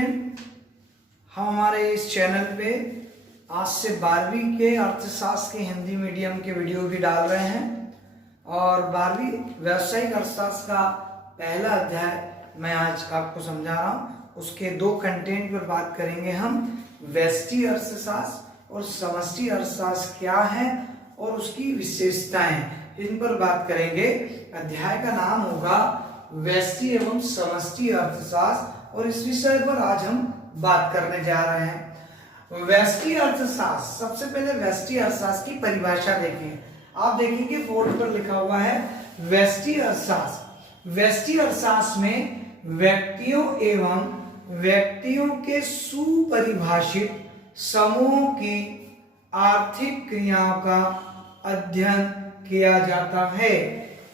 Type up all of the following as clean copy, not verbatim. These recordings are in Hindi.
स्टूडेंट, हम हमारे इस चैनल पे आज से 12वीं के अर्थशास्त्र के हिंदी मीडियम के वीडियो भी डाल रहे हैं और 12वीं व्यावसायिक अर्थशास्त्र का पहला अध्याय मैं आज आपको समझा रहा हूँ। उसके दो कंटेंट पर बात करेंगे हम, व्यष्टि अर्थशास्त्र और समष्टि अर्थशास्त्र क्या है और उसकी विशेषताएं, इन पर बात करेंगे। अध्याय का नाम होगा व्यष्टि एवं समष्टि अर्थशास्त्र और इस विषय पर आज हम बात करने जा रहे हैं। व्यष्टि अर्थशास्त्र, सबसे पहले व्यष्टि अर्थशास्त्र की परिभाषा देखें। आप देखेंगे बोर्ड पर लिखा हुआ है व्यष्टि अर्थशास्त्र। व्यष्टि अर्थशास्त्र में व्यक्तियों एवं व्यक्तियों के सुपरिभाषित समूह की आर्थिक क्रियाओं का अध्ययन किया जाता है।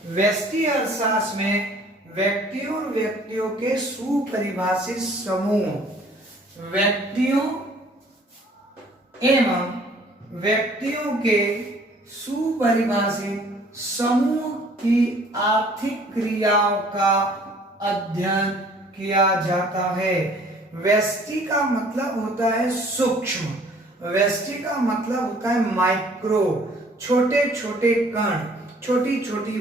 व्यष्टि अर्थशास्त्र में व्यक्तियों और व्यक्तियों के सुपरिभाषित समूह, व्यक्तियों एवं व्यक्तियों के सुपरिभाषित समूह की आर्थिक क्रियाओं का अध्ययन किया जाता है। व्यष्टि का मतलब होता है सूक्ष्म, व्यष्टि का मतलब होता है माइक्रो, छोटे छोटे कण, छोटी छोटी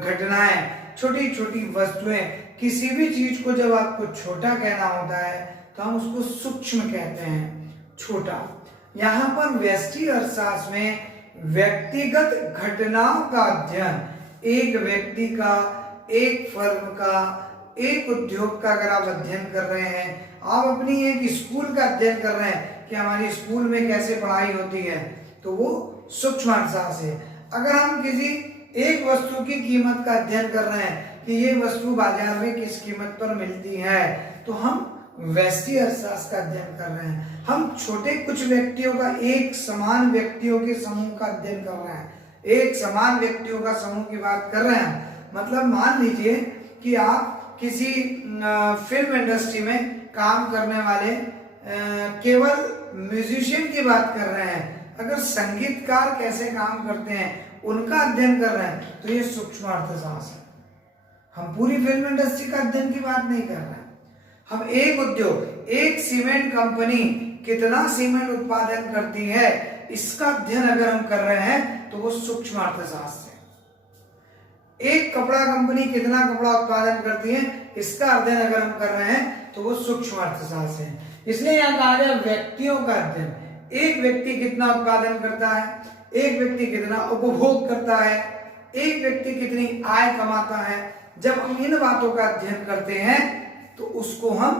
घटनाएं, छोटी छोटी वस्तुएं। किसी भी चीज को जब आपको छोटा कहना होता है तो हम उसको सूक्ष्म कहते हैं, छोटा। यहाँ पर व्यष्टि अर्थशास्त्र में व्यक्तिगत घटनाओं का अध्ययन, एक व्यक्ति का, एक फर्म का, एक उद्योग का अगर आप अध्ययन कर रहे हैं, आप अपनी एक स्कूल का अध्ययन कर रहे हैं कि हमारी स्कूल में कैसे पढ़ाई होती है, तो वो सूक्ष्म अर्थशास्त्र है। अगर हम किसी एक वस्तु की कीमत का अध्ययन कर रहे हैं कि ये वस्तु बाजार में किस कीमत पर मिलती है, तो हम व्यष्टि अर्थशास्त्र का अध्ययन कर रहे हैं। हम छोटे कुछ व्यक्तियों का, एक समान व्यक्तियों के समूह का अध्ययन कर रहे हैं। एक समान व्यक्तियों का समूह की बात कर रहे हैं, मतलब मान लीजिए कि आप किसी फिल्म इंडस्ट्री में काम करने वाले केवल म्यूजिशियन की बात कर रहे हैं। अगर संगीतकार कैसे काम करते हैं उनका अध्ययन कर रहे हैं तो ये सूक्ष्म अर्थशास्त्र है। हम पूरी फिल्म इंडस्ट्री का अध्ययन की बात नहीं कर रहे हैं। हम एक उद्योग, एक सीमेंट कंपनी कितना सीमेंट उत्पादन करती है, इसका अध्ययन अगर हम कर रहे हैं तो वो सूक्ष्म अर्थशास्त्र है। एक कपड़ा कंपनी कितना कपड़ा उत्पादन करती है, इसका अध्ययन अगर हम कर रहे हैं तो वो सूक्ष्म अर्थशास्त्र है। इसलिए यहाँ कहा गया व्यक्तियों का अध्ययन। एक व्यक्ति कितना उत्पादन करता है, एक व्यक्ति कितना उपभोग करता है, एक व्यक्ति कितनी आय कमाता है। जब हम इन बातों का अध्ययन करते हैं तो उसको हम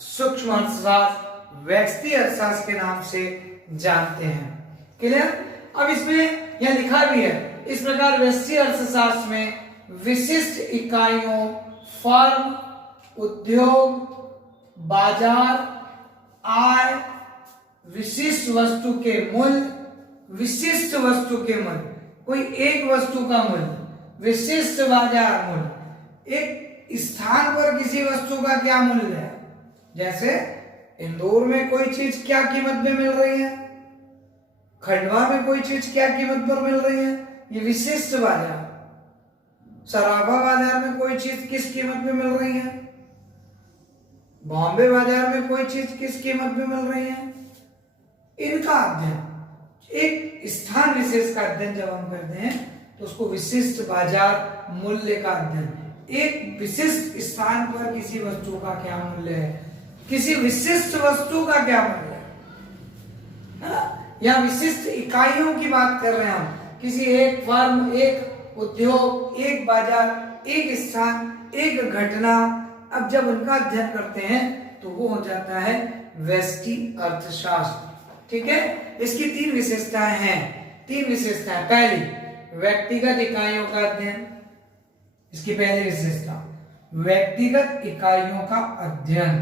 सूक्ष्म अर्थशास्त्र, व्यष्टि अर्थशास्त्र के नाम से जानते हैं। क्लियर? अब इसमें यह लिखा भी है, इस प्रकार व्यष्टि अर्थशास्त्र में विशिष्ट इकाइयों, फर्म, उद्योग, बाजार, आय, विशिष्ट वस्तु के मूल्य, विशिष्ट वस्तु के मूल्य, कोई एक वस्तु का मूल्य, विशिष्ट बाजार मूल्य, एक स्थान पर किसी वस्तु का क्या मूल्य है। जैसे इंदौर में कोई चीज क्या कीमत में मिल रही है, खंडवा में कोई चीज क्या कीमत पर मिल रही है, ये विशिष्ट बाजार। सराफा बाजार में कोई चीज किस कीमत में मिल रही है, बॉम्बे बाजार में कोई चीज किस कीमत में मिल रही है, इनका अध्ययन, एक स्थान विशेष का अध्ययन जब हम करते हैं तो उसको विशिष्ट बाजार मूल्य का अध्ययन। एक विशिष्ट स्थान पर किसी वस्तु का क्या मूल्य है, किसी विशिष्ट वस्तु का क्या मूल्य है, या विशिष्ट इकाइयों की बात कर रहे हैं हम, किसी एक फर्म, एक उद्योग, एक बाजार, एक स्थान, एक घटना। अब जब उनका अध्ययन करते हैं तो वो हो जाता है व्यष्टि अर्थशास्त्र। ठीक है, इसकी तीन विशेषताएं हैं। तीन विशेषताएं, पहली व्यक्तिगत इकाइयों का अध्ययन, इसकी पहली विशेषता व्यक्तिगत इकाइयों का अध्ययन,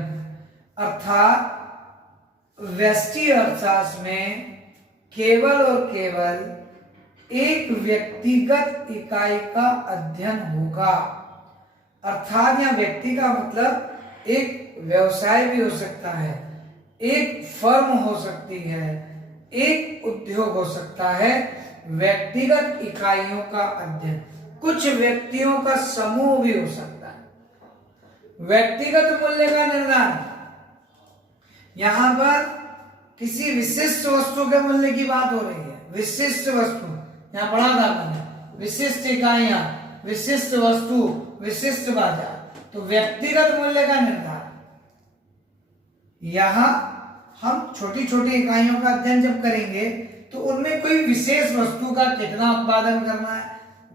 अर्थात व्यष्टि अर्थशास्त्र में केवल और केवल एक व्यक्तिगत इकाई का अध्ययन होगा। अर्थात यह व्यक्ति का मतलब एक व्यवसाय भी हो सकता है, एक फर्म हो सकती है, एक उद्योग हो सकता है। व्यक्तिगत इकाइयों का अध्ययन, कुछ व्यक्तियों का समूह भी हो सकता है। व्यक्तिगत मूल्य का निर्धारण, यहाँ पर किसी विशिष्ट वस्तु के मूल्य की बात हो रही है। विशिष्ट वस्तु, यहाँ पढ़ा था मैंने, विशिष्ट इकाइयां, विशिष्ट वस्तु, विशिष्ट बाजार। तो व्यक्तिगत मूल्य का निर्धारण, यहां हम छोटी छोटी इकाइयों का अध्ययन जब करेंगे तो उनमें कोई विशेष वस्तु का कितना उत्पादन करना है,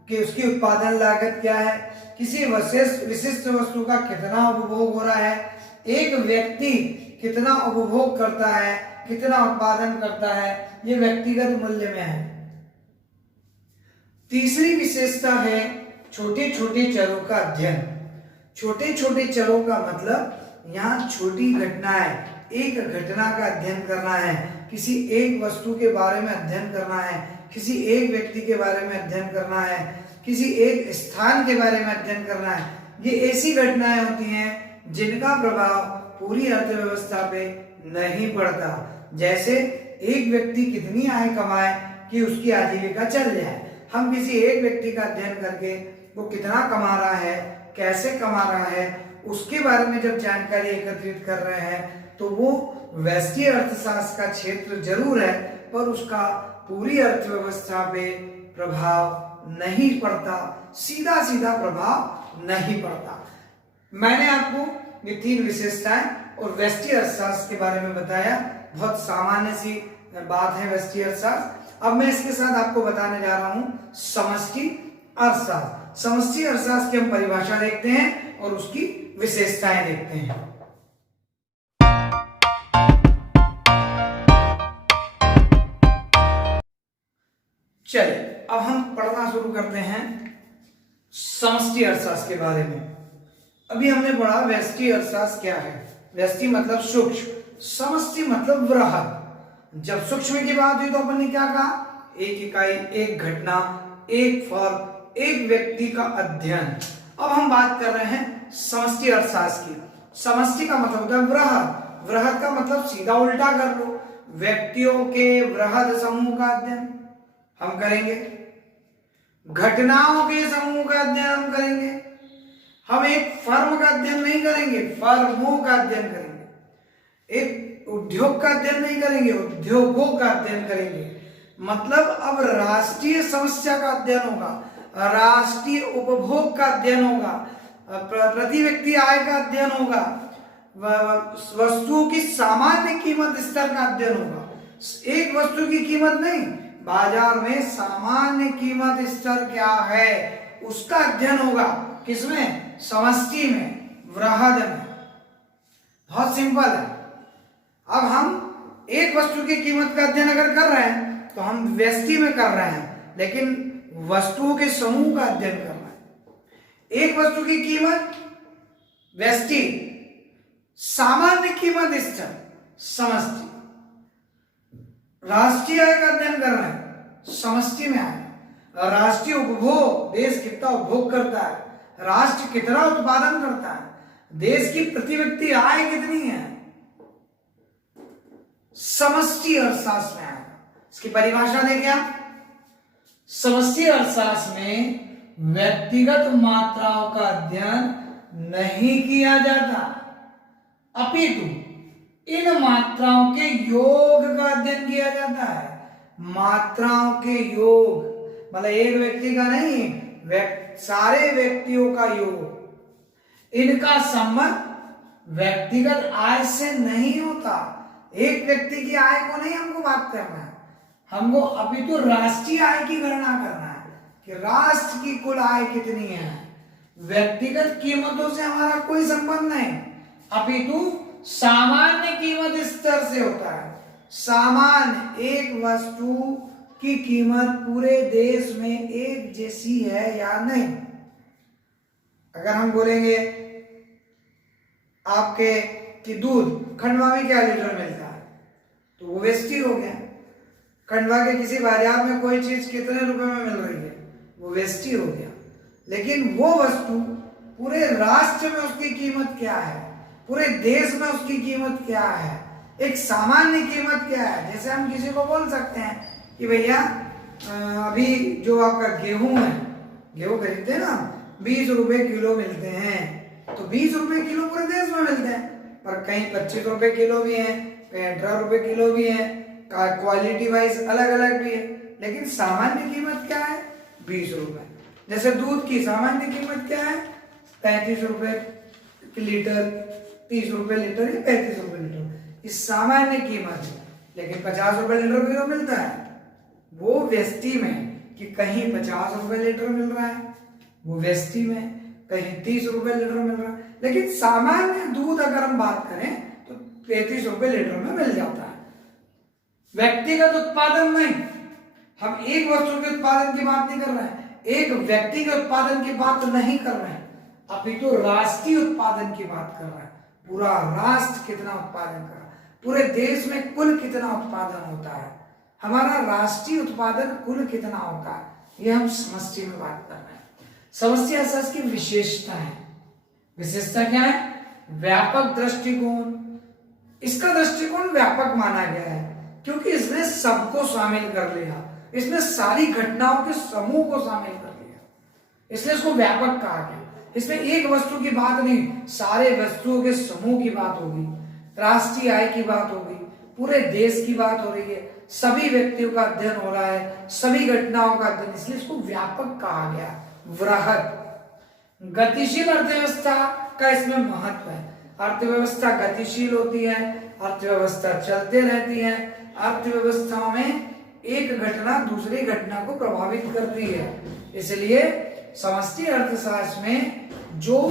कि उसकी उत्पादन लागत क्या है, किसी विशिष्ट वस्तु का कितना उपभोग हो रहा है, एक व्यक्ति कितना उपभोग करता है, कितना उत्पादन करता है, ये व्यक्तिगत मूल्य में है। तीसरी विशेषता है छोटे छोटे चरों का अध्ययन। छोटे छोटे चरों का मतलब यहाँ छोटी घटनाएं, एक घटना का अध्ययन करना है, किसी एक वस्तु के बारे में अध्ययन करना है, किसी एक व्यक्ति के बारे में अध्ययन करना है, किसी एक स्थान के बारे में अध्ययन करना है। ये ऐसी घटनाएं होती हैं जिनका प्रभाव पूरी अर्थव्यवस्था पे नहीं पड़ता। जैसे एक व्यक्ति कितनी आय कमाए कि उसकी आजीविका चल जाए। हम किसी एक व्यक्ति का अध्ययन करके वो कितना कमा रहा है, कैसे कमा रहा है, उसके बारे में जब जानकारी एकत्रित कर रहे हैं तो वो व्यष्टि अर्थशास्त्र का क्षेत्र जरूर है, पर उसका पूरी अर्थव्यवस्था पे प्रभाव नहीं पड़ता, सीधा सीधा प्रभाव नहीं पड़ता। मैंने आपको ये तीन विशेषताएं और व्यष्टि अर्थशास्त्र के बारे में बताया। बहुत सामान्य सी बात है व्यष्टि अर्थशास्त्र। अब मैं इसके साथ आपको बताने जा रहा हूं समष्टि अर्थशास्त्र। समष्टि अर्थशास्त्र की हम परिभाषा देखते हैं और उसकी विशेषताएं देखते हैं। चलिए अब हम पढ़ना शुरू करते हैं समष्टि अर्थशास्त्र के बारे में। अभी हमने पढ़ा व्यष्टि अर्थशास्त्र क्या है। व्यष्टि मतलब सूक्ष्म, समष्टि मतलब वृहद। जब सूक्ष्म की बात हुई तो अपन ने क्या कहा, एक इकाई, एक घटना, एक फर्म, एक व्यक्ति का अध्ययन। अब हम बात कर रहे हैं समष्टि अर्थशास्त्र की। समष्टि का मतलब होता है वृहद। वृहद का मतलब सीधा उल्टा कर लो, व्यक्तियों के वृहद समूह का अध्ययन हम करेंगे, घटनाओं के समूह का अध्ययन हम करेंगे। हम एक फर्म का अध्ययन नहीं करेंगे, फर्मों का अध्ययन करेंगे। एक उद्योग का अध्ययन नहीं करेंगे, उद्योगों का अध्ययन करेंगे। मतलब अब राष्ट्रीय समस्या का अध्ययन होगा, राष्ट्रीय उपभोग का अध्ययन होगा, प्रति व्यक्ति आय का अध्ययन होगा, वस्तुओं की सामान्य कीमत स्तर का अध्ययन होगा। एक वस्तु की कीमत नहीं, बाजार में सामान्य कीमत स्तर क्या है उसका अध्ययन होगा। किसमें? समष्टि में, वृहद में। बहुत सिंपल है। अब हम एक वस्तु की कीमत का अध्ययन अगर कर रहे हैं तो हम व्यष्टि में कर रहे हैं, लेकिन वस्तुओं के समूह का अध्ययन कर रहे हैं। एक वस्तु की कीमत व्यष्टि, सामान्य कीमत स्तर समष्टि। राष्ट्रीय आय का अध्ययन कर रहे हैं, समष्टि में आए। राष्ट्रीय उपभोग, देश कितना उपभोग करता है, राष्ट्र कितना उत्पादन करता है, देश की प्रति व्यक्ति आय कितनी है, समष्टि अर्थशास्त्र में आएगा। इसकी परिभाषा देखें आप। समष्टि अर्थशास्त्र में व्यक्तिगत मात्राओं का अध्ययन नहीं किया जाता, अपितु इन मात्राओं के योग का अध्ययन किया जाता है। मात्राओं के योग मतलब एक व्यक्ति का नहीं, सारे व्यक्तियों का योग। इनका संबंध व्यक्तिगत आय से नहीं होता। एक व्यक्ति की आय को नहीं हमको बात करना है, हमको अपितु राष्ट्रीय आय की गणना करना है कि राष्ट्र की कुल आय कितनी है। व्यक्तिगत कीमतों से हमारा कोई संबंध नहीं, अपितु सामान्य कीमत स्तर से होता है। सामान्य, एक वस्तु की कीमत पूरे देश में एक जैसी है या नहीं। अगर हम बोलेंगे आपके कि दूध खंडवा में क्या लीटर मिलता है तो वो व्यष्टि हो गया। खंडवा के किसी बाजार में कोई चीज कितने रुपए में मिल रही है वो व्यष्टि हो गया। लेकिन वो वस्तु पूरे राष्ट्र में उसकी कीमत क्या है, पूरे देश में उसकी कीमत क्या है, एक सामान्य कीमत क्या है। जैसे हम किसी को बोल सकते हैं कि भैया अभी जो आपका गेहूं है, गेहूं खरीदते हैं ना, 20 रुपए किलो मिलते हैं, तो 20 रुपए किलो पूरे देश में मिलते हैं। पर कहीं 25 रुपए किलो भी है, कहीं 18 रुपए किलो भी है, क्वालिटी वाइज अलग अलग भी है, लेकिन सामान्य कीमत क्या है? 20 रुपए। जैसे दूध की सामान्य कीमत क्या है? 35 रुपए लीटर, 30 रुपए लीटर या 35 रुपए लीटर, इस सामान्य कीमत है। लेकिन 50 रुपए लीटर भी तो मिलता है, वो व्यष्टि में, कि कहीं 50 रुपए लीटर मिल रहा है वो व्यष्टि में, कहीं 30 रुपए लीटर मिल रहा है। लेकिन सामान्य दूध अगर हम बात करें तो 35 रुपए लीटर में मिल जाता है। व्यक्तिगत उत्पादन नहीं, हम एक वस्तु के उत्पादन की बात नहीं कर रहे हैं, एक व्यक्ति के उत्पादन की बात नहीं कर रहे हैं, अपितु तो राष्ट्रीय उत्पादन की बात कर रहे हैं। पूरा राष्ट्र कितना उत्पादन कर रहा है, पूरे देश में कुल कितना उत्पादन होता है, हमारा राष्ट्रीय उत्पादन कुल कितना होता है, ये हम समष्टि में बात कर रहे हैं। समष्टि अर्थशास्त्र की विशेषता है, विशेषता क्या है? व्यापक दृष्टिकोण। इसका दृष्टिकोण व्यापक माना गया है क्योंकि इसने सबको शामिल कर लिया, इसने सारी घटनाओं के समूह को शामिल कर लिया, इसलिए इसको व्यापक कहा गया। इसमें एक वस्तु की बात नहीं, सारे वस्तुओं के समूह की बात होगी, राष्ट्रीय आय की बात होगी, पूरे देश की बात हो रही है, सभी व्यक्तियों का अध्ययन हो रहा है, सभी घटनाओं का अध्ययन, इसलिए इसको व्यापक कहा गया। वृहद गतिशील अर्थव्यवस्था का इसमें महत्व है। अर्थव्यवस्था गतिशील होती है, अर्थव्यवस्था चलते रहती है, अर्थव्यवस्थाओं में एक घटना दूसरी घटना को प्रभावित करती है। इसलिए समष्टि अर्थशास्त्र में जो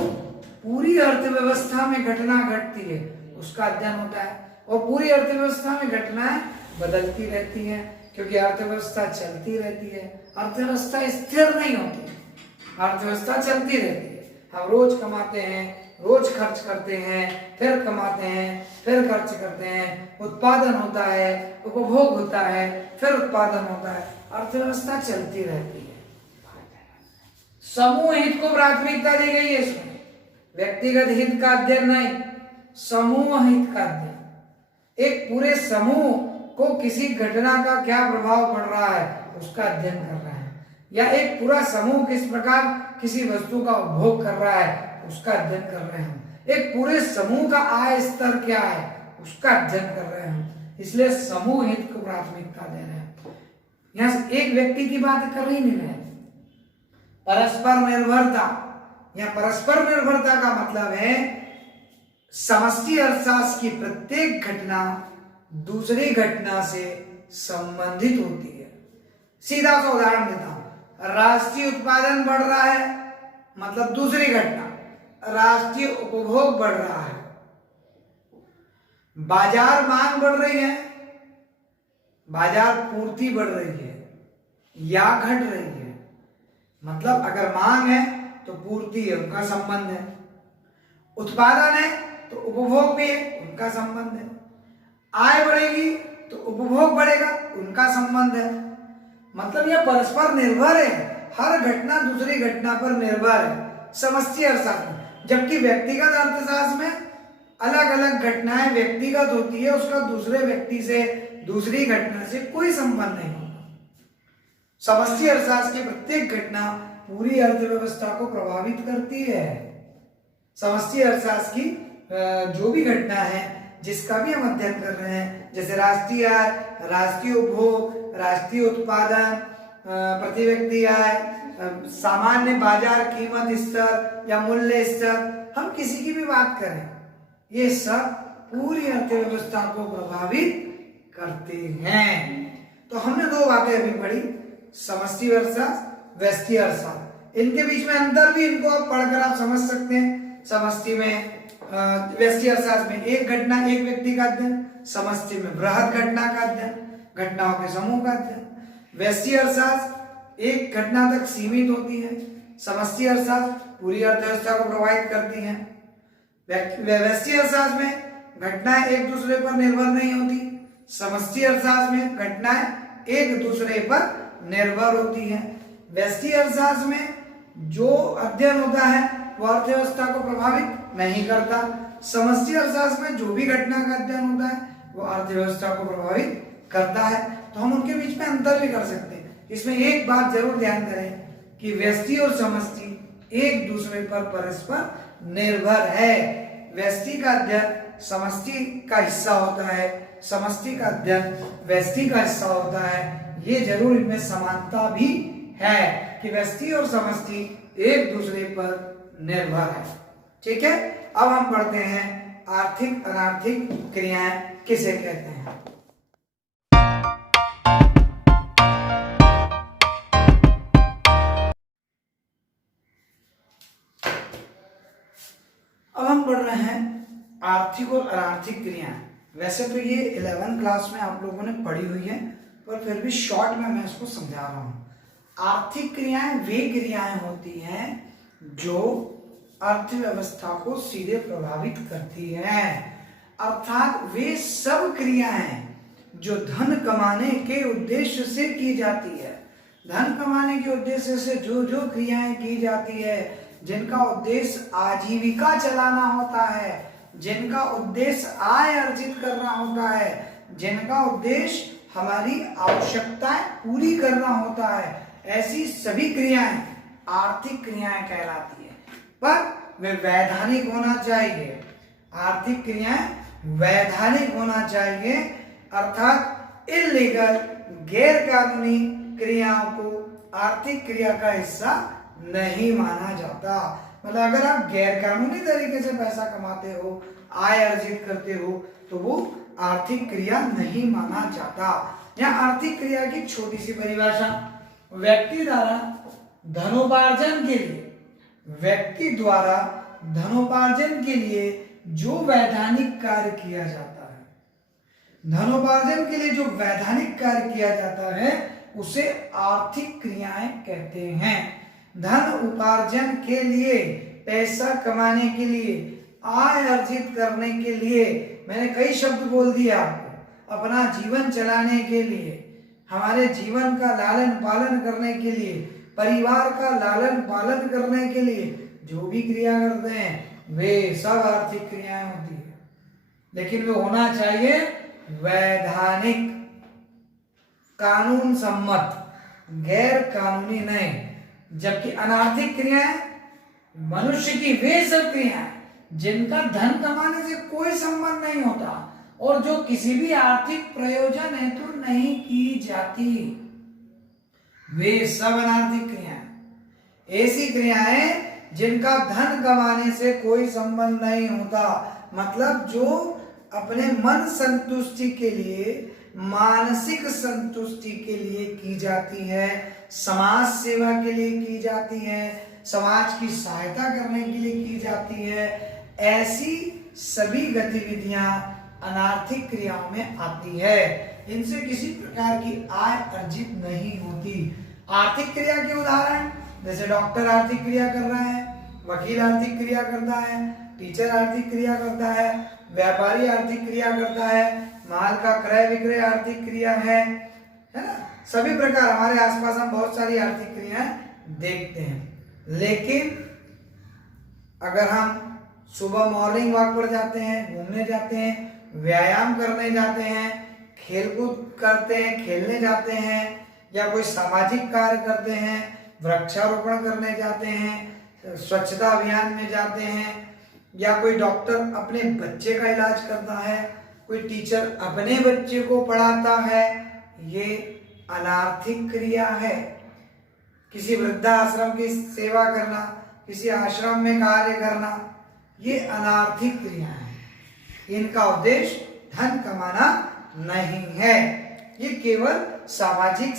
पूरी अर्थव्यवस्था में घटना घटती है उसका अध्ययन होता है, और पूरी अर्थव्यवस्था में घटनाएं बदलती रहती हैं क्योंकि अर्थव्यवस्था चलती रहती है, अर्थव्यवस्था स्थिर नहीं होती, अर्थव्यवस्था चलती रहती है। हम रोज कमाते हैं, रोज खर्च करते हैं, फिर कमाते हैं, फिर खर्च करते हैं, उत्पादन होता है, उपभोग होता है, फिर उत्पादन होता है, अर्थव्यवस्था चलती रहती है। समूह हित को प्राथमिकता दी गई है इसमें, व्यक्तिगत हित का अध्ययन नहीं, समूह हित का अध्ययन। एक पूरे समूह को किसी घटना का क्या प्रभाव पड़ रहा है उसका अध्ययन कर रहे हैं, या एक पूरा समूह किस प्रकार किसी वस्तु का उपभोग कर रहा है उसका अध्ययन कर रहे हैं। एक पूरे समूह का आय स्तर क्या है उसका अध्ययन कर रहे हैं, इसलिए समूह हित को प्राथमिकता दे रहे हैं। यहां एक व्यक्ति की बात कर ही नहीं रहे। परस्पर निर्भरता, या परस्पर निर्भरता का मतलब है समष्टि अर्थशास्त्र की प्रत्येक घटना दूसरी घटना से संबंधित होती है। सीधा सा उदाहरण देता हूं, राष्ट्रीय उत्पादन बढ़ रहा है मतलब दूसरी घटना, राष्ट्रीय उपभोग बढ़ रहा है, बाजार मांग बढ़ रही है, बाजार पूर्ति बढ़ रही है या घट रही है। मतलब अगर मांग है तो पूर्ति है, उनका संबंध है, उत्पादन है तो उपभोग भी है, उनका संबंध है, आय बढ़ेगी तो उपभोग बढ़ेगा, उनका संबंध है। मतलब यह परस्पर निर्भर है, हर घटना दूसरी घटना पर निर्भर है समष्टि अर्थशास्त्र में। जबकि व्यक्तिगत अर्थशास्त्र में अलग अलग घटनाएं व्यक्तिगत होती है, उसका दूसरे व्यक्ति से दूसरी घटना से कोई संबंध नहीं होता। समष्टि अर्थशास्त्र की प्रत्येक घटना पूरी अर्थव्यवस्था को प्रभावित करती है। समष्टि अर्थशास्त्र की जो भी घटना है जिसका भी हम अध्ययन कर रहे हैं, जैसे राष्ट्रीय आय, राष्ट्रीय उपभोग, राष्ट्रीय उत्पादन, प्रति व्यक्ति आय, सामान्य बाजार कीमत स्तर या मूल्य स्तर, हम किसी की भी बात करें, ये सब पूरी अर्थव्यवस्था को प्रभावित करते हैं। तो हमने दो बातें अभी पढ़ी, समष्टि अर्थशास्त्र, व्यष्टि अर्थशास्त्र। इनके बीच में अंतर भी इनको आप पढ़कर आप समझ सकते हैं। समष्टि में व्यष्टि अर्थशास्त्र में एक घटना एक व्यक्ति का अध्ययन, समष्टि में वृहद घटना का अध्ययन, घटनाओं के समूह का अध्ययन। व्यष्टि अर्थशास्त्र एक घटना तक सीमित होती है, समष्टि अर्थशास्त्र पूरी अर्थव्यवस्था को प्रभावित करती है। व्यष्टि अर्थशास्त्र में घटनाएं एक दूसरे पर निर्भर नहीं होती, समष्टि अर्थशास्त्र में घटनाएं एक दूसरे पर निर्भर होती है। व्यष्टि अर्थशास्त्र में जो अध्ययन होता है वो अर्थव्यवस्था को प्रभावित नहीं करता, समष्टि अर्थशास्त्र में जो भी घटना का अध्ययन होता है वो अर्थव्यवस्था को प्रभावित करता है। तो हम उनके बीच में अंतर भी कर सकते हैं। इसमें एक बात जरूर ध्यान करें कि व्यष्टि और समष्टि एक दूसरे पर परस्पर निर्भर है। व्यष्टि का अध्ययन समष्टि का हिस्सा होता है, समष्टि का अध्ययन व्यष्टि का हिस्सा होता है। ये जरूर इनमें समानता भी है कि व्यष्टि और समष्टि एक दूसरे पर निर्भर है। ठीक है, अब हम पढ़ते हैं आर्थिक अनार्थिक क्रियाएं किसे कहते हैं। अब हम पढ़ रहे हैं आर्थिक और अनार्थिक क्रियाएं। वैसे तो ये 11th क्लास में आप लोगों ने पढ़ी हुई है, पर फिर भी शॉर्ट में मैं इसको समझा रहा हूं। आर्थिक क्रियाएं वे क्रियाएं होती हैं जो अर्थव्यवस्था को सीधे प्रभावित करती हैं, अर्थात वे सब क्रियाएं जो धन कमाने के उद्देश्य से की जाती है। धन कमाने के उद्देश्य से जो जो क्रियाएं की जाती है, जिनका उद्देश्य आजीविका चलाना होता है, जिनका उद्देश्य आय अर्जित करना होता है, जिनका उद्देश्य हमारी आवश्यकताएं पूरी करना होता है, ऐसी सभी क्रियाएं आर्थिक क्रियाएं कहलाती है। पर वे वैधानिक होना चाहिए। आर्थिक क्रियाएं वैधानिक होना चाहिए, अर्थात इल्लीगल गैर कानूनी क्रियाओं को आर्थिक क्रिया का हिस्सा नहीं माना जाता। मतलब अगर आप गैर कानूनी तरीके से पैसा कमाते हो, आय अर्जित करते हो, तो वो आर्थिक क्रिया नहीं माना जाता। यहाँ आर्थिक क्रिया की छोटी सी परिभाषा, व्यक्ति द्वारा धनोपार्जन के लिए, व्यक्ति द्वारा धनोपार्जन के लिए जो वैधानिक कार्य किया जाता है, धनोपार्जन के लिए जो वैधानिक कार्य किया जाता है उसे आर्थिक क्रियाएं कहते हैं। धन उपार्जन के लिए, पैसा कमाने के लिए, आय अर्जित करने के लिए, मैंने कई शब्द बोल दिए आपको, अपना जीवन चलाने के लिए, हमारे जीवन का लालन पालन करने के लिए, परिवार का लालन पालन करने के लिए जो भी क्रिया करते हैं वे सब आर्थिक क्रियाएं होती है। लेकिन वे होना चाहिए वैधानिक, कानून सम्मत, गैर कानूनी नहीं। जबकि अनार्थिक क्रियाएं मनुष्य की वे सब क्रियाएं जिनका धन कमाने से कोई संबंध नहीं होता और जो किसी भी आर्थिक प्रयोजन हेतु नहीं की जाती, वे सब अनार्थिक क्रियाएं। ऐसी क्रियाएं जिनका धन कमाने से कोई संबंध नहीं होता, मतलब जो अपने मन संतुष्टि के लिए, मानसिक संतुष्टि के लिए की जाती है, समाज सेवा के लिए की जाती है, समाज की सहायता करने के लिए की जाती है, ऐसी सभी गतिविधियां अनार्थिक क्रियाओं में आती है। इनसे किसी प्रकार की आय अर्जित नहीं होती। आर्थिक क्रिया के उदाहरण जैसे डॉक्टर आर्थिक क्रिया कर रहा है, वकील आर्थिक क्रिया करता है, टीचर आर्थिक क्रिया करता है, व्यापारी आर्थिक क्रिया करता है, माल का क्रय विक्रय आर्थिक क्रिया है ना। सभी प्रकार हमारे आसपास हम बहुत सारी आर्थिक क्रियाएं देखते हैं। लेकिन अगर हम सुबह मॉर्निंग वॉक पर जाते हैं, घूमने जाते हैं, व्यायाम करने जाते हैं, खेलकूद करते हैं, खेलने जाते हैं, या कोई सामाजिक कार्य करते हैं, वृक्षारोपण करने जाते हैं, स्वच्छता अभियान में जाते हैं, या कोई डॉक्टर अपने बच्चे का इलाज करता है, कोई टीचर अपने बच्चे को पढ़ाता है, ये अनार्थिक क्रिया है। किसी वृद्धाश्रम की सेवा करना, किसी आश्रम में कार्य करना, ये अनार्थिक क्रिया है। इनका उद्देश्य धन कमाना नहीं है, ये केवल सामाजिक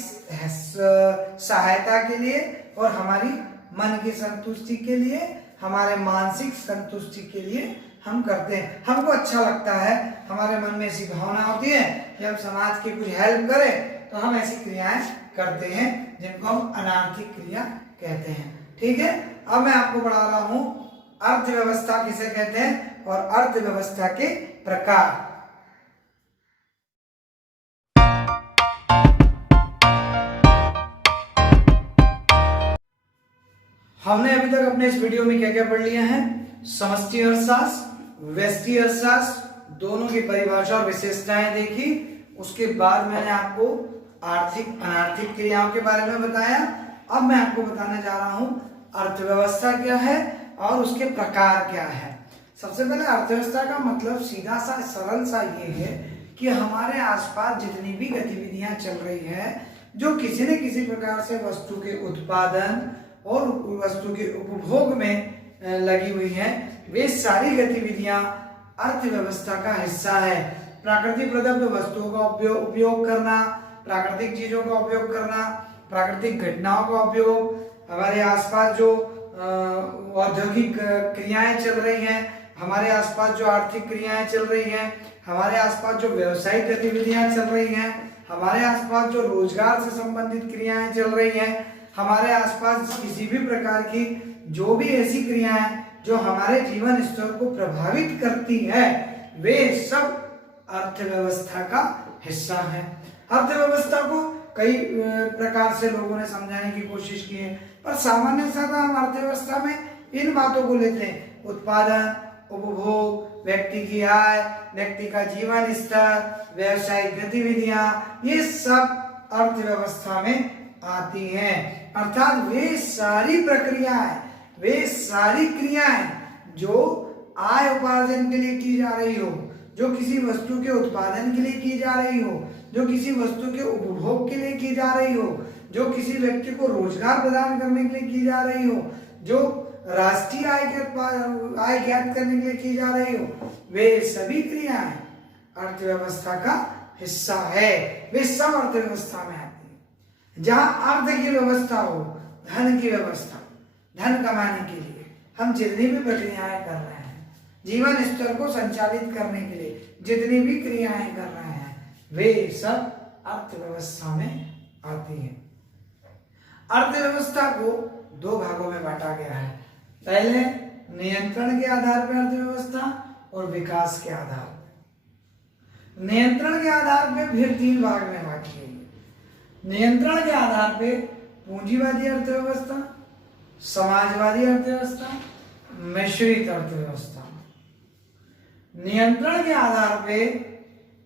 सहायता के लिए और हमारी मन की संतुष्टि के लिए, हमारे मानसिक संतुष्टि के लिए हम करते हैं। हमको अच्छा लगता है, हमारे मन में ऐसी भावना होती है कि हम समाज की कुछ हेल्प करें, तो हम ऐसी क्रियाएं करते हैं जिनको हम अनार्थिक क्रिया कहते हैं। ठीक है, अब मैं आपको पढ़ा रहा हूं अर्थव्यवस्था किसे कहते हैं और अर्थव्यवस्था के प्रकार। हमने अभी तक अपने इस वीडियो में क्या क्या पढ़ लिया है? समष्टि अर्थशास्त्र, व्यष्टि अर्थशास्त्र, दोनों की परिभाषा और विशेषताएं देखी। उसके बाद मैंने आपको आर्थिक अनार्थिक क्रियाओं के बारे में बताया। अब मैं आपको बताने जा रहा हूं अर्थव्यवस्था क्या है और उसके प्रकार क्या है। सबसे पहले अर्थव्यवस्था का मतलब सीधा सा सरल सा ये है कि हमारे आसपास जितनी भी गतिविधियां चल रही है, जो किसी न किसी प्रकार से वस्तु के उत्पादन और वस्तु के उपभोग में लगी हुई हैं, वे सारी गतिविधियां अर्थव्यवस्था का हिस्सा है। प्राकृतिक प्रदत्त वस्तुओं का उपयोग करना, प्राकृतिक चीजों का उपयोग करना, प्राकृतिक घटनाओं का उपयोग, हमारे आसपास जो औद्योगिक क्रियाएं चल रही हैं, हमारे आसपास जो आर्थिक क्रियाएं चल रही हैं, हमारे आसपास जो व्यावसायिक गतिविधियां चल रही हैं, हमारे आसपास जो रोजगार से संबंधित क्रियाएं चल रही हैं, हमारे आसपास किसी भी प्रकार की जो भी ऐसी क्रियाएं जो हमारे जीवन स्तर को प्रभावित करती है, वे सब अर्थव्यवस्था का हिस्सा है। अर्थव्यवस्था को कई प्रकार से लोगों ने समझाने की कोशिश की है, पर सामान्यतः हम अर्थव्यवस्था में इन बातों को लेते हैं: उत्पादन, उपभोग, व्यक्ति की आय, व्यक्ति का जीवन स्तर, व्यावसायिक गतिविधियां, ये सब अर्थव्यवस्था में आती हैं। अर्थात वे सारी प्रक्रियाएं, वे सारी क्रियाएं जो आय उपार्जन के लिए की जा रही हो, जो किसी वस्तु के उत्पादन के लिए की जा रही हो, जो किसी वस्तु के उपभोग के लिए की जा रही हो, जो किसी व्यक्ति को रोजगार प्रदान करने के लिए की जा रही हो, जो राष्ट्रीय आय ज्ञात करने के लिए की जा रही हो, वे सभी क्रियाएं अर्थव्यवस्था का हिस्सा है। वे सब अर्थव्यवस्था में आती है। जहां अर्थ की व्यवस्था हो, धन की व्यवस्था, धन कमाने के लिए हम जितनी भी प्रक्रियाएं कर रहे हैं, जीवन स्तर को संचालित करने के लिए जितनी भी क्रियाएं कर रहे हैं, वे सब अर्थव्यवस्था में आती हैं। अर्थव्यवस्था को दो भागों में बांटा गया है। पहले नियंत्रण के आधार पर अर्थव्यवस्था और विकास के आधार पर। नियंत्रण के आधार पर फिर तीन भाग में बांटी गई है। नियंत्रण के आधार पर पूंजीवादी अर्थव्यवस्था, समाजवादी अर्थव्यवस्था, मिश्रित अर्थव्यवस्था। नियंत्रण के आधार पर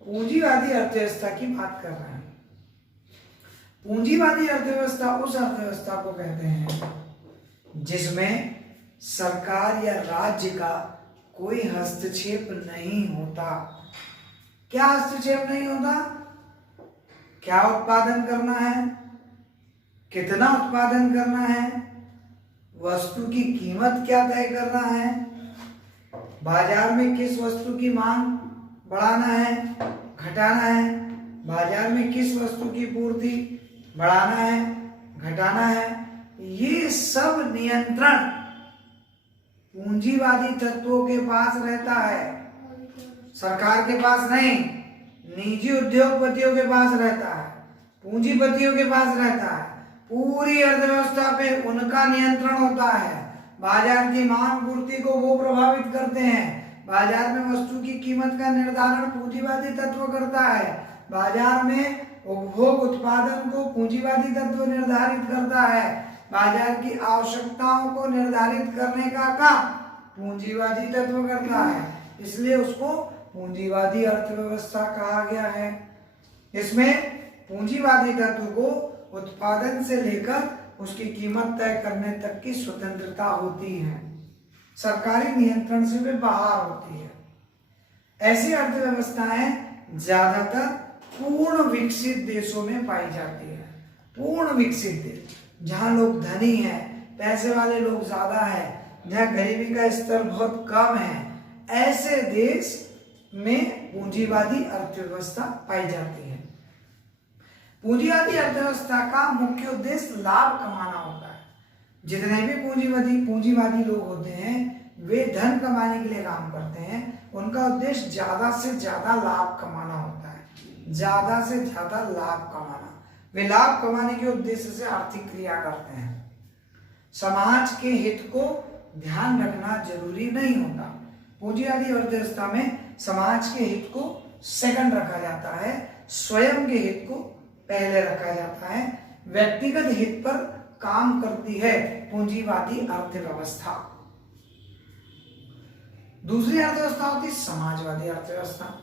पूंजीवादी अर्थव्यवस्था की बात कर रहे हैं। पूंजीवादी अर्थव्यवस्था उस अर्थव्यवस्था को कहते हैं जिसमें सरकार या राज्य का कोई हस्तक्षेप नहीं होता। क्या हस्तक्षेप नहीं होता? क्या उत्पादन करना है, कितना उत्पादन करना है, वस्तु की कीमत क्या तय करना है, बाजार में किस वस्तु की मांग बढ़ाना है, घटाना है, बाजार में किस वस्तु की पूर्ति बढ़ाना है, घटाना है, ये सब नियंत्रण पूंजीवादी तत्वों के पास रहता है, सरकार के पास नहीं। निजी उद्योगपतियों के पास रहता है, पूंजीपतियों के पास रहता है। पूरी अर्थव्यवस्था पे उनका नियंत्रण होता है। बाजार की मांग पूर्ति को वो प्रभावित करते हैं। बाजार में वस्तु की कीमत का निर्धारण पूंजीवादी तत्व करता है। बाजार में उपभोग उत्पादन को पूंजीवादी तत्व निर्धारित करता है। बाजार की आवश्यकताओं को निर्धारित करने का काम पूंजीवादी तत्व करता है। इसलिए उसको पूंजीवादी अर्थव्यवस्था कहा गया है। इसमें पूंजीवादी तत्व को उत्पादन से लेकर उसकी कीमत तय करने तक की स्वतंत्रता होती है। सरकारी नियंत्रण से वे बाहर होती है। ऐसी अर्थव्यवस्थाएं ज्यादातर पूर्ण विकसित देशों में पाई जाती है। पूर्ण विकसित देश, जहां लोग धनी हैं, पैसे वाले लोग ज्यादा हैं, जहां गरीबी का स्तर बहुत कम है, ऐसे देश में पूंजीवादी अर्थव्यवस्था पाई जाती है। पूंजीवादी अर्थव्यवस्था का मुख्य उद्देश्य लाभ कमाना होता है। जितने भी पूंजीवादी लोग होते हैं, वे धन कमाने के लिए काम करते हैं। उनका उद्देश्य ज्यादा से ज्यादा लाभ कमाना होता है। ज्यादा से ज्यादा लाभ कमाना। वे लाभ कमाने के उद्देश्य से आर्थिक क्रिया करते हैं। समाज के हित को ध्यान रखना जरूरी नहीं होता। पूंजीवादी अर्थव्यवस्था में समाज के हित को सेकंड रखा जाता है, स्वयं के हित को पहले रखा जाता है। व्यक्तिगत हित पर काम करती है पूंजीवादी अर्थव्यवस्था। दूसरी अर्थव्यवस्था होती है समाजवादी अर्थव्यवस्था।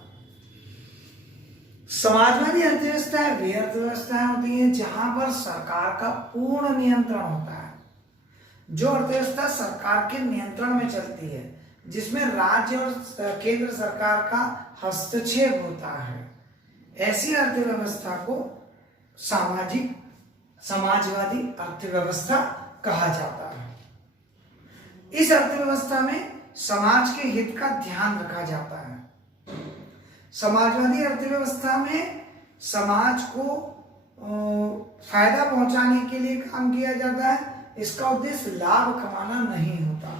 समाजवादी अर्थव्यवस्था वे अर्थव्यवस्थाएं होती हैं जहां पर सरकार का पूर्ण नियंत्रण होता है। जो अर्थव्यवस्था सरकार के नियंत्रण में चलती है जिसमें राज्य और केंद्र सरकार का हस्तक्षेप होता है, ऐसी अर्थव्यवस्था को समाजवादी अर्थव्यवस्था कहा जाता है। इस अर्थव्यवस्था में समाज के हित का ध्यान रखा जाता है। समाजवादी अर्थव्यवस्था में समाज को फायदा पहुंचाने के लिए काम किया जाता है। इसका उद्देश्य लाभ कमाना नहीं होता।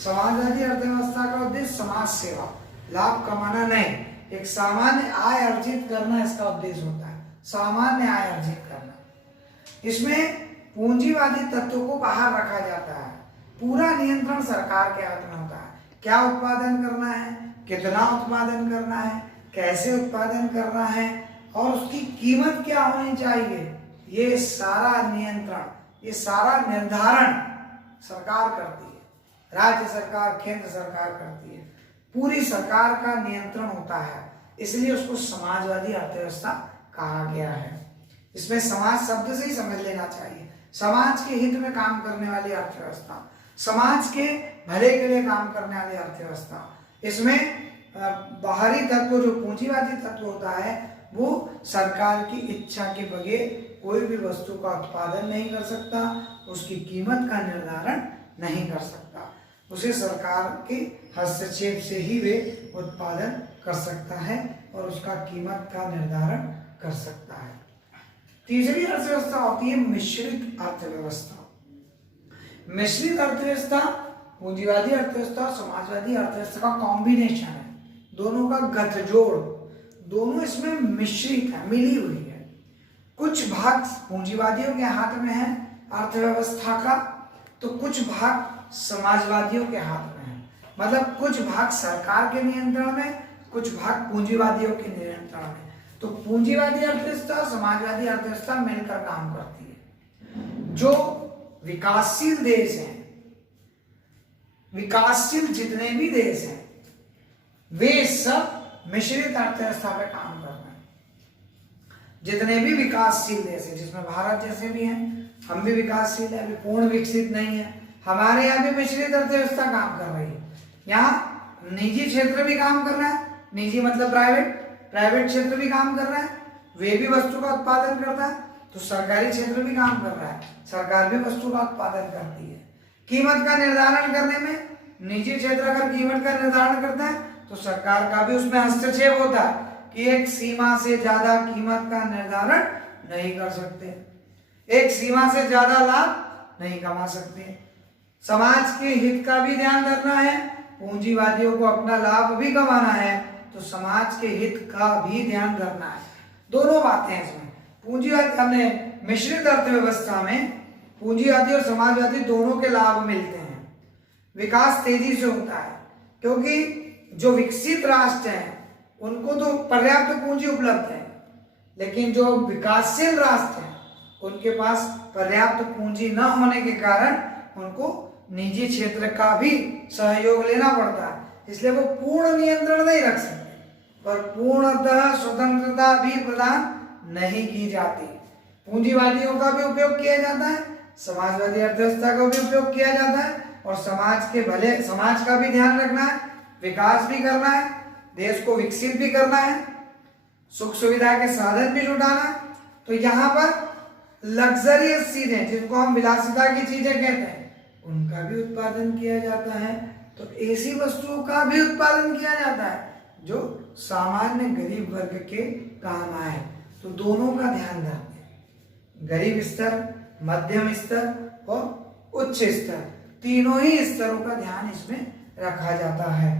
समाजवादी अर्थव्यवस्था का उद्देश्य समाज सेवा, लाभ कमाना नहीं, एक सामान्य आय अर्जित करना इसका उद्देश्य होता है, सामान्य आय अर्जित करना। इसमें पूंजीवादी तत्वों को बाहर रखा जाता है। पूरा नियंत्रण सरकार के हाथ में होता है। क्या उत्पादन करना है, कितना उत्पादन करना है, कैसे उत्पादन करना है और उसकी कीमत क्या होनी चाहिए, ये सारा नियंत्रण, ये सारा निर्धारण सरकार करती है। राज्य सरकार, केंद्र सरकार करती है। पूरी सरकार का नियंत्रण होता है, इसलिए उसको समाजवादी अर्थव्यवस्था कहा गया है। इसमें समाज शब्द से ही समझ लेना चाहिए। समाज के हित में काम करने वाली अर्थव्यवस्था, समाज के भले के लिए काम करने वाली अर्थव्यवस्था। इसमें बाहरी तत्व जो पूंजीवादी तत्व होता है वो सरकार की इच्छा के बगैर कोई भी वस्तु का उत्पादन नहीं कर सकता, उसकी कीमत का निर्धारण नहीं कर सकता। उसे सरकार के हस्तक्षेप से ही वे उत्पादन कर सकता है और उसका कीमत का निर्धारण कर सकता है। तीसरी अर्थव्यवस्था होती है मिश्रित अर्थव्यवस्था। मिश्रित अर्थव्यवस्था पूंजीवादी अर्थव्यवस्था और समाजवादी अर्थव्यवस्था का कॉम्बिनेशन है, दोनों का गठजोड़, दोनों इसमें मिश्रित है, मिली हुई है। कुछ भाग पूंजीवादियों के हाथ में है अर्थव्यवस्था का, तो कुछ भाग समाजवादियों के हाथ में है। मतलब कुछ भाग सरकार के नियंत्रण में, कुछ भाग पूंजीवादियों के नियंत्रण में। तो पूंजीवादी अर्थव्यवस्था और समाजवादी अर्थव्यवस्था मिलकर काम करती है। जो विकासशील देश हैं, विकासशील जितने भी देश हैं, वे सब मिश्रित अर्थव्यवस्था पे काम कर रहे हैं। जितने भी विकासशील देश हैं, जिसमें भारत जैसे भी हैं, हम भी विकासशील है, अभी पूर्ण विकसित नहीं है, हमारे यहाँ भी मिश्रित अर्थव्यवस्था काम कर रही है। यहाँ निजी क्षेत्र भी काम कर रहा है, निजी मतलब प्राइवेट क्षेत्र भी काम कर रहा है, वे भी वस्तु का उत्पादन करता है। तो सरकारी क्षेत्र भी काम कर रहा है, सरकार भी वस्तु का उत्पादन करती है। कीमत का निर्धारण करने में निजी क्षेत्र अगर कीमत का निर्धारण करता है तो सरकार का भी उसमें हस्तक्षेप होता है कि एक सीमा से ज्यादा कीमत का निर्धारण नहीं कर सकते, एक सीमा से ज्यादा लाभ नहीं कमा सकते। समाज के हित का भी ध्यान रखना है, पूंजीवादियों को अपना लाभ भी कमाना है, तो समाज के हित का भी ध्यान रखना है। दोनों बातें हैं इसमें। पूंजीवादी, हमने मिश्रित अर्थव्यवस्था में पूंजीवादी और समाजवादी दोनों के लाभ मिलते हैं। विकास तेजी से होता है क्योंकि जो विकसित राष्ट्र हैं उनको तो पर्याप्त पूंजी उपलब्ध है, लेकिन जो विकासशील राष्ट्र हैं उनके पास पर्याप्त पूंजी न होने के कारण उनको निजी क्षेत्र का भी सहयोग लेना पड़ता है। इसलिए वो पूर्ण नियंत्रण नहीं रख सकते, पर पूर्णतः स्वतंत्रता भी प्रदान नहीं की जाती। पूंजीवादियों का भी उपयोग किया जाता है, समाजवादी अर्थव्यवस्था का भी उपयोग किया जाता है, और समाज के भले, समाज का भी ध्यान रखना है, विकास भी करना है, देश को विकसित भी करना है, सुख सुविधा के साधन भी जुटाना है। तो यहाँ पर लग्जरियस चीजें, जिनको हम विलासिता की चीजें कहते हैं, उनका भी उत्पादन किया जाता है। तो ऐसी वस्तुओं का भी उत्पादन किया जाता है जो सामान्य गरीब वर्ग के काम आए। तो दोनों का ध्यान रखें, गरीब स्तर, मध्यम स्तर और उच्च स्तर, तीनों ही स्तरों का ध्यान इसमें रखा जाता है।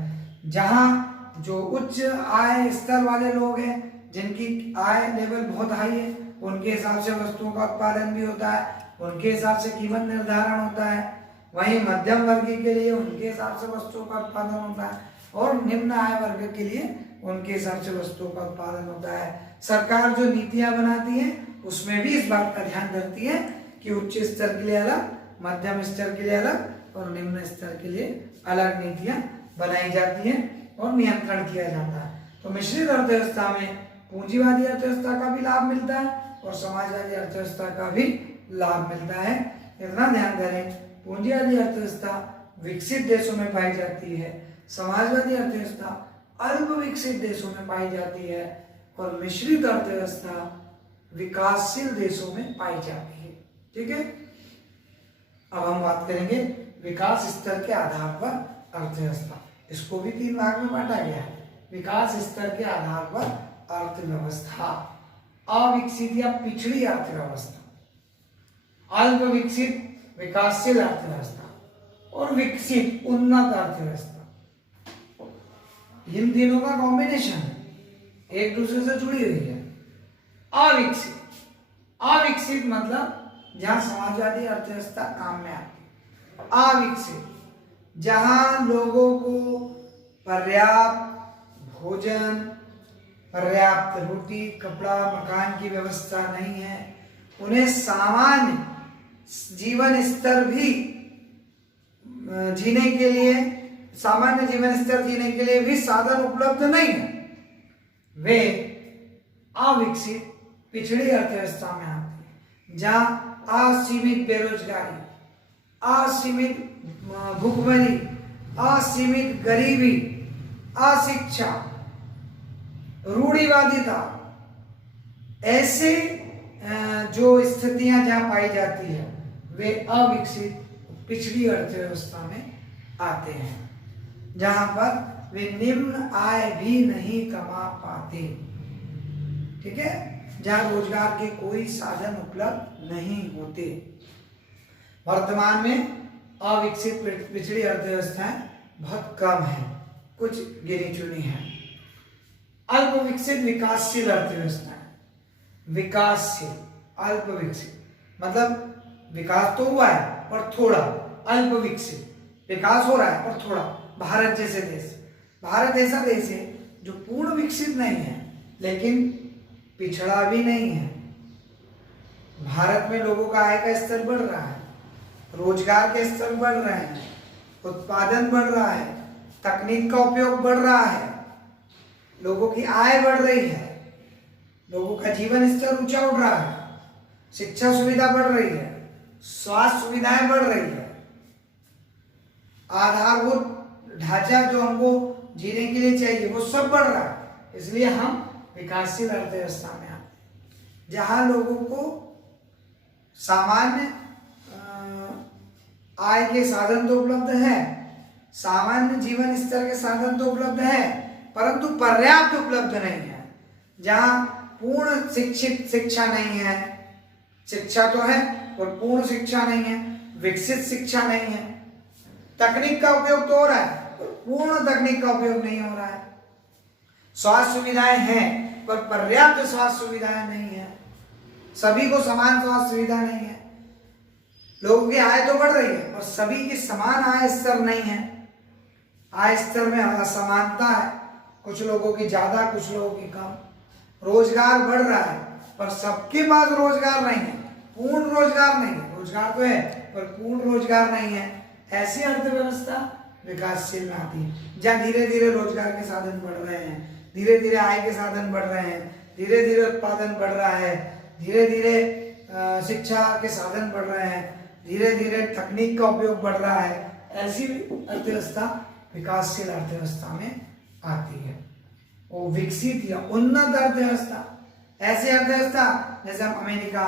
जहाँ जो उच्च आय स्तर वाले लोग हैं, जिनकी आय लेवल बहुत हाई है, उनके हिसाब से वस्तुओं का उत्पादन भी होता है, उनके हिसाब से कीमत निर्धारण होता है। वहीं मध्यम वर्ग के लिए उनके हिसाब से वस्तुओं का उत्पादन होता है, और निम्न आय वर्ग के लिए उनके हिसाब से वस्तुओं का उत्पादन होता है। सरकार जो नीतियां बनाती है उसमें भी इस बात का ध्यान रखती है कि उच्च स्तर के लिए अलग, मध्यम स्तर के लिए अलग और निम्न स्तर के लिए अलग नीतियां बनाई जाती हैं और नियंत्रण किया जाता है। तो मिश्रित अर्थव्यवस्था में पूंजीवादी अर्थव्यवस्था का भी लाभ मिलता है और समाजवादी अर्थव्यवस्था का भी लाभ मिलता है। इतना ध्यान करें, पूंजीवादी अर्थव्यवस्था विकसित देशों में पाई जाती है, समाजवादी अर्थव्यवस्था अल्प विकसित देशों में पाई जाती है और मिश्रित अर्थव्यवस्था विकासशील देशों में पाई जाती है। ठीक है, अब हम बात करेंगे विकास स्तर के आधार पर अर्थव्यवस्था। इसको भी 3 भाग में बांटा गया है। विकास स्तर के आधार पर अर्थव्यवस्था, अविकसित या पिछड़ी अर्थव्यवस्था, अल्प विकसित विकासशील अर्थव्यवस्था और विकसित उन्नत अर्थव्यवस्था। इन तीनों का कॉम्बिनेशन है, एक दूसरे से जुड़ी हुई है। अविकसित, अविकसित मतलब जहां समाजवादी अर्थव्यवस्था काम में आती है। अविकसित जहां लोगों को पर्याप्त भोजन, पर्याप्त रोटी, कपड़ा, मकान की व्यवस्था नहीं है, उन्हें सामान्य जीवन स्तर भी जीने के लिए, सामान्य जीवन स्तर जीने के लिए भी साधन उपलब्ध नहीं है, वे अविकसित पिछड़ी अर्थव्यवस्था में आते हैं। जहां असीमित बेरोजगारी, असीमित भूखमरी, असीमित गरीबी, अशिक्षा, रूढ़िवादिता, ऐसे जो स्थितियां जहां पाई जाती है वे अविकसित पिछड़ी अर्थव्यवस्था में आते हैं, जहां पर वे निम्न आय भी नहीं कमा पाते। ठीक है, जहां रोजगार के कोई साधन उपलब्ध नहीं होते। वर्तमान में अविकसित पिछड़ी अर्थव्यवस्थाएं बहुत कम है, कुछ गिनी चुनी है। अल्प विकसित विकासशील अर्थव्यवस्थाएं, विकासशील, अल्प विकसित मतलब विकास तो हुआ है पर थोड़ा, अल्प विकसित विकास हो रहा है पर थोड़ा। भारत जैसे देश, भारत ऐसा देश है जो पूर्ण विकसित नहीं है लेकिन पिछड़ा भी नहीं है। भारत में लोगों का आय का स्तर बढ़ रहा है, रोजगार के स्तर बढ़ रहे हैं, उत्पादन बढ़ रहा है, तकनीक का उपयोग बढ़ रहा है, लोगों की आय बढ़ रही है, लोगों का जीवन स्तर ऊंचा उठ रहा है, शिक्षा सुविधा बढ़ रही है, स्वास्थ्य सुविधाएं बढ़ रही है, आधारभूत ढांचा जो हमको जीने के लिए चाहिए वो सब बढ़ रहा है। इसलिए हम विकासशील अर्थव्यवस्था में आते हैं, जहां लोगों को सामान्य आय के साधन तो उपलब्ध है, सामान्य जीवन स्तर के साधन तो उपलब्ध है, परंतु पर्याप्त उपलब्ध नहीं है। जहां पूर्ण शिक्षित शिक्षा नहीं है, शिक्षा तो है पर पूर्ण शिक्षा नहीं है, विकसित शिक्षा नहीं है, तकनीक का उपयोग तो हो रहा है पर पूर्ण तकनीक का उपयोग नहीं हो रहा है, स्वास्थ्य सुविधाएं हैं पर पर्याप्त स्वास्थ्य सुविधाएं नहीं है, सभी को समान स्वास्थ्य सुविधा नहीं है, लोगों की आय तो बढ़ रही है और सभी की समान आय स्तर नहीं है, आय स्तर में असमानता है, कुछ लोगों की ज्यादा कुछ लोगों की कम, रोजगार बढ़ रहा है पर सबके पास रोजगार नहीं है, पूर्ण रोजगार नहीं है, रोजगार तो है पर पूर्ण रोजगार नहीं है। ऐसी अर्थव्यवस्था विकासशील में आती है जहाँ धीरे धीरे रोजगार के साधन बढ़ रहे हैं, धीरे धीरे आय के साधन बढ़ रहे हैं, धीरे धीरे उत्पादन बढ़ रहा है, धीरे धीरे शिक्षा के साधन बढ़ रहे हैं, धीरे धीरे तकनीक का उपयोग बढ़ रहा है। ऐसी अर्थव्यवस्था विकासशील अर्थव्यवस्था में आती है। वो विकसित या उन्नत अर्थव्यवस्था, ऐसी अर्थव्यवस्था जैसे अमेरिका,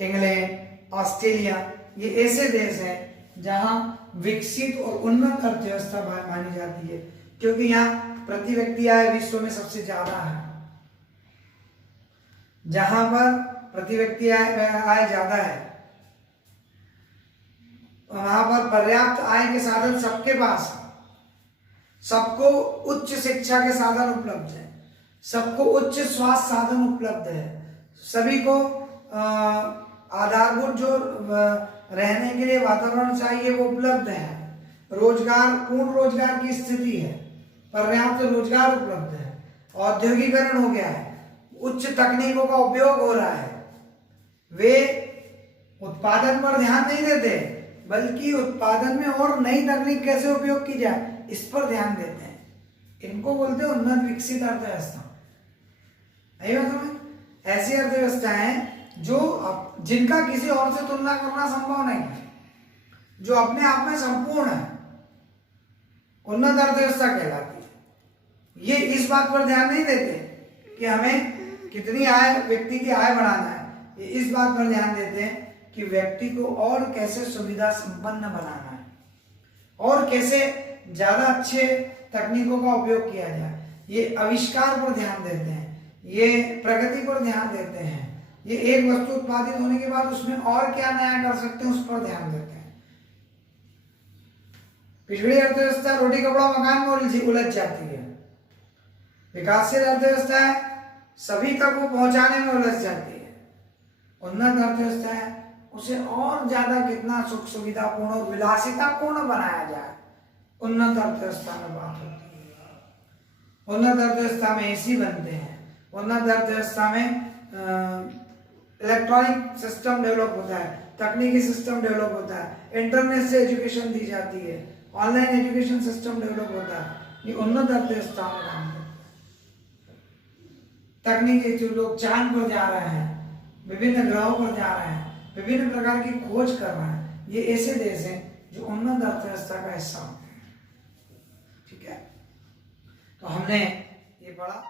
इंग्लैंड, ऑस्ट्रेलिया, ये ऐसे देश हैं जहां विकसित और उन्नत अर्थव्यवस्था मानी जाती है, क्योंकि यहाँ प्रति व्यक्ति आय विश्व में सबसे ज्यादा है। जहां पर प्रति व्यक्ति आय ज्यादा है वहां पर पर्याप्त आय के साधन सबके पास है, सबको उच्च शिक्षा के साधन उपलब्ध है, सबको उच्च स्वास्थ्य साधन उपलब्ध है, सभी को आधारभूत जो रहने के लिए वातावरण चाहिए वो उपलब्ध है, रोजगार, पूर्ण रोजगार की स्थिति है, पर्याप्त रोजगार उपलब्ध है, औद्योगिकरण हो गया है, उच्च तकनीकों का उपयोग हो रहा है। वे उत्पादन पर ध्यान नहीं देते बल्कि उत्पादन में और नई तकनीक कैसे उपयोग की जाए इस पर ध्यान देते हैं। इनको बोलते हैं उन्नत विकसित अर्थव्यवस्था। ऐसी अर्थव्यवस्थाएं जो जिनका किसी और से तुलना करना संभव नहीं है, जो अपने आप में संपूर्ण है उन्नत अर्थव्यवस्था कहलाती है। ये इस बात पर ध्यान नहीं देते कि हमें कितनी आय, व्यक्ति की आय बढ़ाना है, ये इस बात पर ध्यान देते हैं कि व्यक्ति को और कैसे सुविधा संपन्न बनाना है और कैसे ज्यादा अच्छे तकनीकों का उपयोग किया जाए। ये आविष्कार पर ध्यान देते हैं, ये प्रगति पर ध्यान देते हैं, ये एक वस्तु उत्पादित होने के बाद उसमें और क्या नया कर सकते हैं उस पर ध्यान देते हैं। पिछड़ी अर्थव्यवस्था रोटी कपड़ा मकान में उलझ जाती है, विकासशील अर्थव्यवस्था है सभी तक वो पहुंचाने में उलझ जाती है। उन्नत अर्थव्यवस्था है उसे और ज्यादा कितना सुख सुविधापूर्ण और विलासितापूर्ण बनाया जाए, उन्नत अर्थव्यवस्था में बात होती है। उन्नत अर्थव्यवस्था में एसी बनते हैं, उन्नत अर्थव्यवस्था में इलेक्ट्रॉनिक सिस्टम डेवलप होता है, तकनीकी सिस्टम डेवलप होता है, इंटरनेट से एजुकेशन दी जाती है, ऑनलाइन एजुकेशन सिस्टम डेवलप होता है। ये उन्नत अर्थव्यवस्था में काम करता है। तकनीकी जो लोग चांद पर जा रहे हैं, विभिन्न ग्रहों पर जा रहे हैं, विभिन्न प्रकार की खोज कर रहे हैं, ये ऐसे देश हैं जो उन्नत अर्थव्यवस्था का हिस्सा होते हैं। ठीक है, तो हमने ये पढ़ा।